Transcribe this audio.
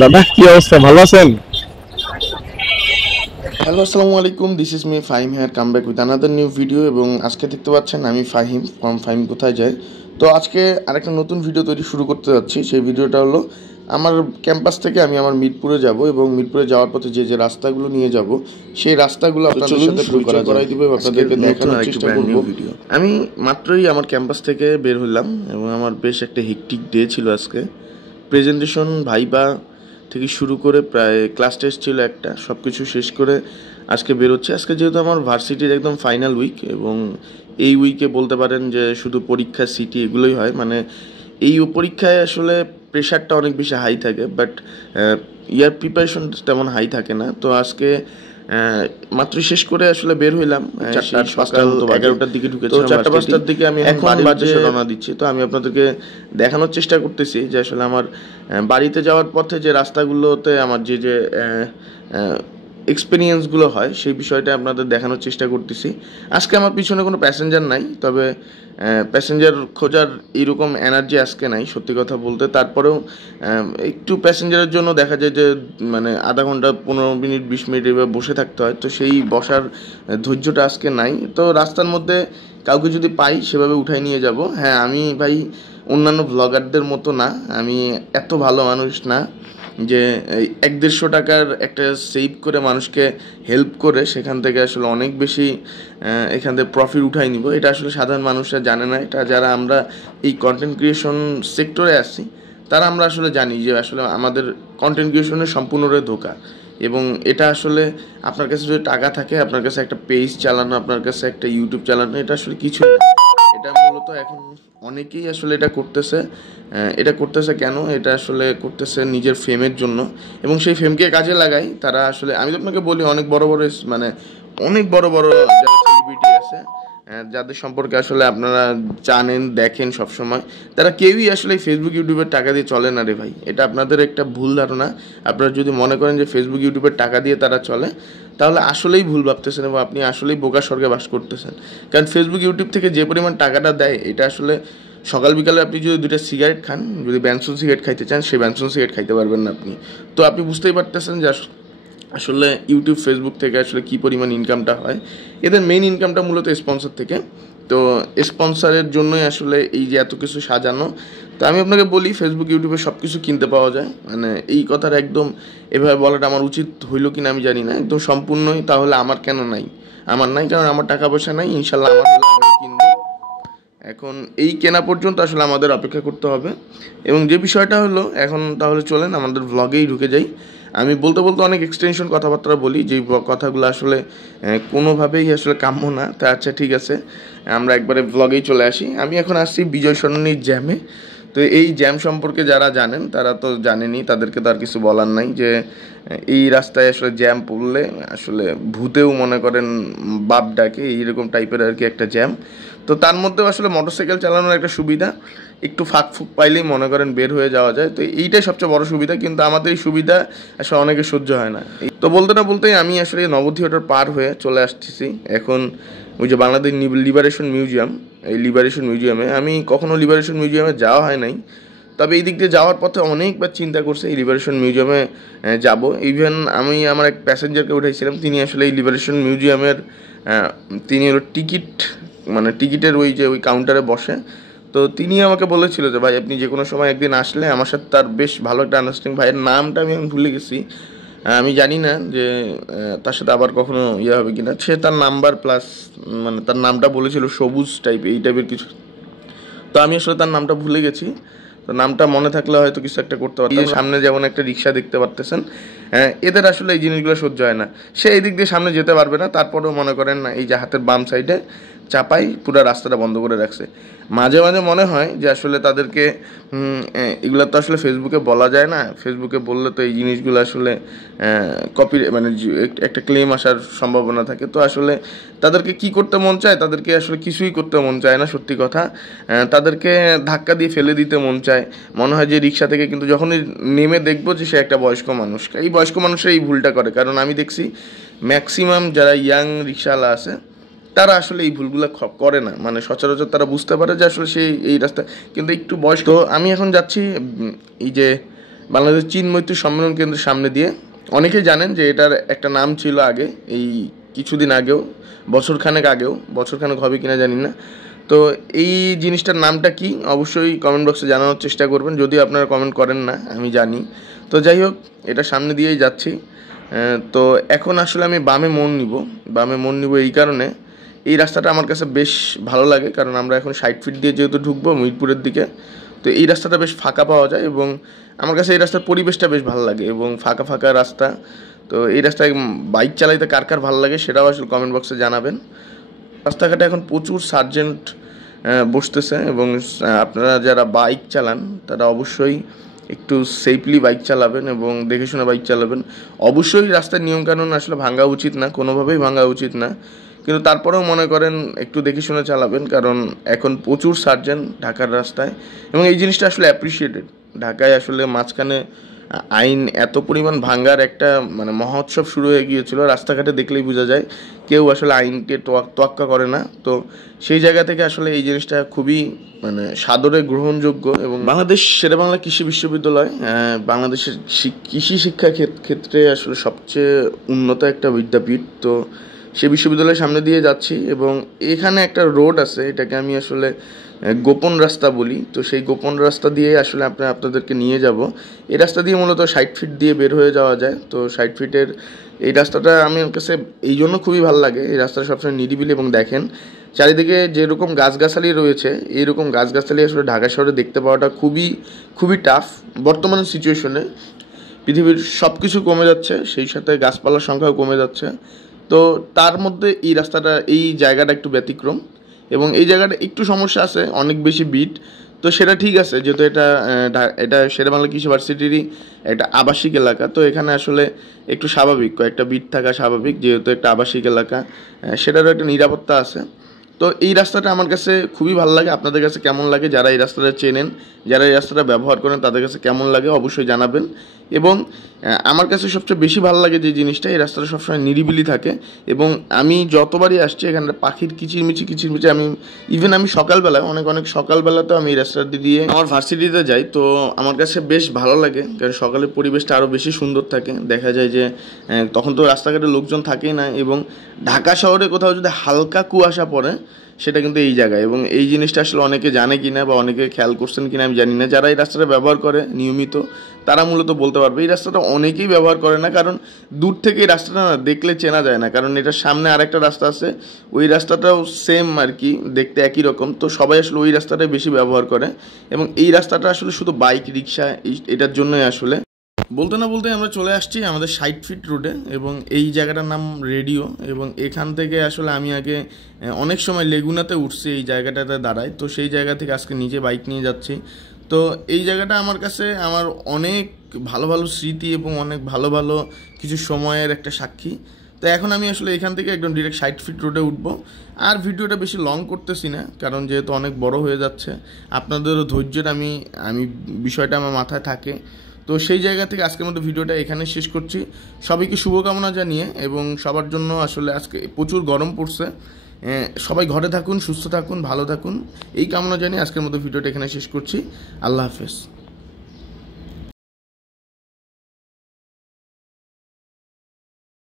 দাদা কি অবস্থা, ভালো আছেন? হ্যালো, আসসালামু আলাইকুম। This is me Fahim here, come back with another new video. এবং আজকে দেখতে পাচ্ছেন আমি ফাহিম ফ্রম ফাহিম কোথায় যায়। তো আজকে আরেকটা নতুন ভিডিও তৈরি শুরু করতে যাচ্ছি। সেই ভিডিওটা হলো আমার ক্যাম্পাস থেকে আমি আমার মিরপুরে যাব, এবং মিরপুরে যাওয়ার পথে যে যে রাস্তাগুলো নিয়ে যাব সেই রাস্তাগুলো আপনাদের সাথে পরিচয় করাই দিব, আপনাদেরকে দেখানোর চেষ্টা করব। আমি মাত্রই আমার ক্যাম্পাস থেকে বের হলাম এবং আমার বেশ একটা হেক্টিক ডে ছিল আজকে। প্রেজেন্টেশন, ভাইবা থেকে শুরু করে প্রায় ক্লাস টেস্ট ছিল একটা, সব কিছু শেষ করে আজকে বেরোচ্ছে। আজকে যেহেতু আমার ভার্সিটির একদম ফাইনাল উইক, এবং এই উইকে বলতে পারেন যে শুধু পরীক্ষা, সিটি এগুলোই হয়। মানে এই পরীক্ষায় আসলে প্রেশারটা অনেক বেশি হাই থাকে, বাট ইয়ার প্রিপারেশন তেমন হাই থাকে না। তো আজকে মাত্র শেষ করে আসলে বের হইলাম 11টার দিকে ঢুকেছি। 4টা-5টার দিকে আমি এখন বাজে রওনা দিচ্ছি। তো আমি আপনাদেরকে দেখানোর চেষ্টা করতেছি যে আসলে আমার বাড়িতে যাওয়ার পথে যে রাস্তাগুলোতে আমার যে যে এক্সপিরিয়েন্সগুলো হয় সেই বিষয়টা আপনাদের দেখানোর চেষ্টা করতেছি। আজকে আমার পিছনে কোনো প্যাসেঞ্জার নাই, তবে প্যাসেঞ্জার খোঁজার এইরকম এনার্জি আজকে নাই সত্যি কথা বলতে। তারপরেও একটু প্যাসেঞ্জারের জন্য দেখা যায় যে মানে আধা ঘন্টা, 15 মিনিট, 20 মিনিট এভাবে বসে থাকতে হয়। তো সেই বসার ধৈর্যটা আজকে নাই। তো রাস্তার মধ্যে কাউকে যদি পাই সেভাবে উঠাই নিয়ে যাব। হ্যাঁ, আমি ভাই অন্যান্য ভ্লগারদের মতো না, আমি এত ভালো মানুষ না যে 100-150 টাকার একটা সেভ করে মানুষকে হেল্প করে সেখান থেকে আসলে অনেক বেশি এখান থেকে প্রফিট উঠাই নিব। এটা আসলে সাধারণ মানুষরা জানে না। এটা যারা আমরা এই কন্টেন্ট ক্রিয়েশন সেক্টরে আসছি তারা আমরা আসলে জানি যে আসলে আমাদের কন্টেন্ট ক্রিয়েশনের সম্পূর্ণটাই ধোঁকা। এবং এটা আসলে আপনার কাছে যদি টাকা থাকে, আপনার কাছে একটা পেজ চালানো, আপনার কাছে একটা ইউটিউব চালানো, এটা আসলে কিছুই না। এটা মূলত এখন অনেকেই আসলে এটা করতেছে কেন? এটা আসলে করতেছে নিজের ফেমের জন্য, এবং সেই ফেমকে কাজে লাগায় তারা। আসলে আমি তো আপনাকে বলি, অনেক বড় বড় মানে অনেক বড় বড় যারা সেলিব্রিটি আছে, যাদের সম্পর্কে আসলে আপনারা জানেন, দেখেন সবসময়, তারা কেউই আসলে ফেসবুক ইউটিউবের টাকা দিয়ে চলে না রে ভাই। এটা আপনাদের একটা ভুল ধারণা। আপনারা যদি মনে করেন যে ফেসবুক ইউটিউবের টাকা দিয়ে তারা চলে, তাহলে আসলেই ভুল ভাবতেছেন এবং আপনি আসলেই বোকা স্বর্গে বাস করতেছেন। কারণ ফেসবুক ইউটিউব থেকে যে পরিমাণ টাকাটা দেয়, এটা আসলে সকাল বিকালে আপনি যদি 2টা সিগারেট খান, যদি ব্যানসন সিগারেট খাইতে চান, সেই ব্যানসন সিগারেট খাইতে পারবেন না আপনি। তো আপনি বুঝতেই পারতেছেন যে আসলে ইউটিউব, ফেসবুক থেকে আসলে কী পরিমাণ ইনকামটা হয়। এদের মেইন ইনকামটা মূলত স্পন্সর থেকে। তো স্পন্সরের জন্যই আসলে এই যে এত কিছু সাজানো। তো আমি আপনাকে বলি, ফেসবুক, ইউটিউবে সব কিছু কিনতে পাওয়া যায়। মানে এই কথাটা একদম এভাবে বলাটা আমার উচিত হইল কি না আমি জানি না, একদম সম্পূর্ণই। তাহলে আমার কেন নাই? আমার নাই কারণ আমার টাকা পয়সা নাই। ইনশাল্লাহ আমার হলে আমি কিনবো। এখন এই কেনা পর্যন্ত আসলে আমাদের অপেক্ষা করতে হবে। এবং যে বিষয়টা হলো এখন, তাহলে চলেন আমাদের ভ্লগেই ঢুকে যাই। আমি বলতে বলতে অনেক এক্সটেনশন কথাবার্তা বলি, যেই কথাগুলো আসলে কোনোভাবেই আসলে কাম্য না। তা আচ্ছা, ঠিক আছে, আমরা একবারে ভ্লগেই চলে আসি। আমি এখন আসছি বিজয় সরণির জ্যামে। তো এই জ্যাম সম্পর্কে যারা জানেন তারা তো জানেনই, তাদেরকে তো আর কিছু বলার নাই যে এই রাস্তায় আসলে জ্যাম পড়লে আসলে ভূতেও মনে করেন বাপ ডাকে, এইরকম টাইপের আর কি একটা জ্যাম। তো তার মধ্যেও আসলে মোটরসাইকেল চালানোর একটা সুবিধা, একটু ফাঁক ফুক পাইলেই মনে করেন বের হয়ে যাওয়া যায়। তো এইটাই সবচেয়ে বড় সুবিধা, কিন্তু আমাদের এই সুবিধা আসলে অনেকে সহ্য হয় না। তো বলতে না বলতেই আমি আসলে নব থিয়েটার পার হয়ে চলে আসতেছি এখন ওই যে বাংলাদেশ লিবারেশন মিউজিয়াম। এই লিবারেশন মিউজিয়ামে আমি কখনো লিবারেশন মিউজিয়ামে যাওয়া হয় নাই, তবে এই দিক দিয়ে যাওয়ার পথে অনেকবার চিন্তা করছে এই লিবারেশন মিউজিয়ামে যাব। ইভেন আমি আমার এক প্যাসেঞ্জারকে উঠাইছিলাম, তিনি আসলে এই লিবারেশন মিউজিয়ামের তিনি হলো টিকিটের ওই যে ওই কাউন্টারে বসে। তো তিনি আমাকে বলেছিল যে ভাই, আপনি যে কোনো সময় একদিন আসলে আমার সাথে তার বেশ ভালো একটা আন্ডারস্ট্যান্ডিং। ভাইয়ের নামটা আমি ভুলে গেছি, আমি জানি না যে তার সাথে আবার কখনো ইয়ে হবে কিনা। সে তার নাম্বার প্লাস মানে তার নামটা বলেছিল সবুজ টাইপ, এই টাইপের কিছু। তো আমি আসলে তার নামটা ভুলে গেছি। তো নামটা মনে থাকলে হয়তো কিছু একটা করতে পারতাম। সামনে যেমন একটা রিক্সা দেখতে পারতেছেন, এদের আসলে এই জিনিসগুলো সহ্য হয় না। সে এই দিক দিয়ে সামনে যেতে পারবে না, তারপরেও মনে করেন না এই যে হাতের বাম সাইডে চাপাই পুরো রাস্তাটা বন্ধ করে রাখছে। মাঝে মাঝে মনে হয় যে আসলে তাদেরকে এগুলো তো আসলে ফেসবুকে বলা যায় না। ফেসবুকে বললে তো এই জিনিসগুলো আসলে কপি মানে একটা ক্লেম আসার সম্ভাবনা থাকে। তো আসলে তাদেরকে কি করতে মন চায়? তাদেরকে আসলে কিছুই করতে মন চায় না, সত্যি কথা। তাদেরকে ধাক্কা দিয়ে ফেলে দিতে মন চায়। মনে হয় যে রিক্সা থেকে, কিন্তু যখনই নেমে দেখবো যে সে একটা বয়স্ক মানুষ, এই বয়স্ক মানুষরা এই ভুলটা করে। কারণ আমি দেখছি ম্যাক্সিমাম যারা ইয়াং রিক্সাওয়ালা আছে তারা আসলে এই ভুলগুলো করে না, মানে সচরাচর তারা বুঝতে পারে যে আসলে সেই এই রাস্তা, কিন্তু একটু বয়স। তো আমি এখন যাচ্ছি এই যে বাংলাদেশ চীন মৈত্রী সম্মেলন কেন্দ্রের সামনে দিয়ে। অনেকেই জানেন যে এটার একটা নাম ছিল আগে, এই কিছুদিন আগেও, বছরখানেক আগেও, বছরখানেক হবে কিনা জানি না। তো এই জিনিসটার নামটা কি অবশ্যই কমেন্ট বক্সে জানানোর চেষ্টা করবেন, যদিও আপনারা কমেন্ট করেন না আমি জানি। তো যাই হোক, এটা সামনে দিয়েই যাচ্ছি। তো এখন আসলে আমি বামে মন নিব এই কারণে, এই রাস্তাটা আমার কাছে বেশ ভালো লাগে, কারণ আমরা এখন 60 ফিট দিয়ে যেহেতু ঢুকবো মিরপুরের দিকে, তো এই রাস্তাটা বেশ ফাঁকা পাওয়া যায় এবং আমার কাছে এই রাস্তার পরিবেশটা বেশ ভালো লাগে এবং ফাঁকা ফাঁকা রাস্তা। তো এই রাস্তায় বাইক চালাইতে কার কার ভালো লাগে সেটাও আসলে কমেন্ট বক্সে জানাবেন। রাস্তাঘাটে এখন প্রচুর সার্জেন্ট বসতেছে এবং আপনারা যারা বাইক চালান তারা অবশ্যই একটু সেফলি বাইক চালাবেন এবং দেখে শুনে বাইক চালাবেন। অবশ্যই রাস্তার নিয়মকানুন আসলে ভাঙা উচিত না, কোনোভাবেই ভাঙা উচিত না, কিন্তু তারপরেও মনে করেন একটু দেখে শুনে চালাবেন, কারণ এখন প্রচুর সার্জেন্ট ঢাকার রাস্তায় এবং এই জিনিসটা আসলে অ্যাপ্রিসিয়েটেড। ঢাকায় আসলে মাঝখানে আইন এত পরিমাণ ভাঙার একটা মানে মহোৎসব শুরু হয়ে গিয়েছিল, রাস্তাঘাটে দেখলেই বোঝা যায় কেউ আসলে আইনকে তোয়াক্কা করে না। তো সেই জায়গা থেকে আসলে এই জিনিসটা খুবই মানে সাদরে গ্রহণযোগ্য। এবং বাংলাদেশ শেরেবাংলা কৃষি বিশ্ববিদ্যালয় বাংলাদেশের কৃষি শিক্ষা ক্ষেত্রে আসলে সবচেয়ে উন্নত একটা বিদ্যাপীঠ। তো সেই বিশ্ববিদ্যালয়ের সামনে দিয়ে যাচ্ছি এবং এখানে একটা রোড আছে, এটাকে আমি আসলে গোপন রাস্তা বলি। তো সেই গোপন রাস্তা দিয়ে আসলে আপনাদেরকে নিয়ে যাব। এই রাস্তা দিয়ে মূলত 60 ফিট দিয়ে বের হয়ে যাওয়া যায়। তো 60 ফিটের এই রাস্তাটা আমার কাছে এই জন্য খুবই ভালো লাগে, এই রাস্তাটা সবসময় নিরিবিলি এবং দেখেন চারিদিকে যেরকম গাছগাছালি রয়েছে, এইরকম গাছগাছালি আসলে ঢাকা শহরে দেখতে পাওয়াটা খুবই খুবই টাফ বর্তমান সিচুয়েশনে। পৃথিবীর সব কিছু কমে যাচ্ছে, সেই সাথে গাছপালার সংখ্যাও কমে যাচ্ছে। তো তার মধ্যে এই রাস্তাটা, এই জায়গাটা একটু ব্যতিক্রম এবং এই জায়গাটা একটু সমস্যা আছে, অনেক বেশি বিট। তো সেটা ঠিক আছে, যেহেতু এটা শেরেবাংলা কৃষি ভার্সিটিরই একটা আবাসিক এলাকা, তো এখানে আসলে একটু স্বাভাবিক কয়েকটা বিট থাকা স্বাভাবিক, যেহেতু একটা আবাসিক এলাকা, সেটারও একটা নিরাপত্তা আছে। তো এই রাস্তাটা আমার কাছে খুবই ভালো লাগে। আপনাদের কাছে কেমন লাগে? যারা এই রাস্তাটা চেনেন, যারা এই রাস্তাটা ব্যবহার করেন, তাদের কাছে কেমন লাগে অবশ্যই জানাবেন। এবং আমার কাছে সবচেয়ে বেশি ভালো লাগে যে জিনিসটা, এই রাস্তাটা সবসময় নিরিবিলি থাকে এবং আমি যতবারই আসছি এখানে পাখির কিচিরমিচি আমি সকালবেলায় অনেক সকালবেলাতেও আমি এই রাস্তা দিয়ে আমার ভার্সিটিতে যাই। তো আমার কাছে বেশ ভালো লাগে, কারণ সকালের পরিবেশটা আরও বেশি সুন্দর থাকে। দেখা যায় যে তখন তো রাস্তাঘাটে লোকজন থাকেই না এবং ঢাকা শহরে কোথাও যদি হালকা কুয়াশা পড়ে সেটা কিন্তু এই জায়গায়, এবং এই জিনিসটা আসলে অনেকে জানে কিনা বা অনেকে খেয়াল করছেন কিনা আমি জানি না। যারা এই রাস্তাটা ব্যবহার করে নিয়মিত তারা মূলত বলতে পারবে। এই রাস্তাটা অনেকেই ব্যবহার করে না, কারণ দূর থেকে এই রাস্তাটা না দেখলে চেনা যায় না, কারণ এটার সামনে আরেকটা রাস্তা আছে, ওই রাস্তাটাও সেম আর কি, দেখতে একই রকম। তো সবাই আসলে ওই রাস্তাটাই বেশি ব্যবহার করে এবং এই রাস্তাটা আসলে শুধু বাইক রিক্সা এটার জন্যই আসলে। বলতে না বলতে আমরা চলে আসছি আমাদের 60 ফিট রোডে এবং এই জায়গাটার নাম রেডিও। এবং এখান থেকে আসলে আমি আগে অনেক সময় লেগুনাতে উঠছি, এই জায়গাটাতে দাঁড়ায়। তো সেই জায়গা থেকে আজকে নিজে বাইক নিয়ে যাচ্ছি। তো এই জায়গাটা আমার কাছে আমার অনেক ভালো ভালো স্মৃতি এবং অনেক ভালো ভালো কিছু সময়ের একটা সাক্ষী। তো এখন আমি আসলে এখান থেকে একদম ডিরেক্ট 60 ফিট রোডে উঠবো। আর ভিডিওটা বেশি লং করতেছি না, কারণ যেহেতু অনেক বড় হয়ে যাচ্ছে, আপনাদেরও ধৈর্যের আমি বিষয়টা আমার মাথায় থাকে। তো সেই জায়গা থেকে আজকের মতো ভিডিওটা এখানে শেষ করছি। সবাইকে শুভকামনা জানিয়ে এবং সবার জন্য আসলে আজকে প্রচুর গরম পড়ছে, সবাই ঘরে থাকুন, সুস্থ থাকুন, ভালো থাকুন, এই কামনা জানিয়ে আজকের মতো ভিডিওটা এখানে শেষ করছি। আল্লাহ হাফেজ।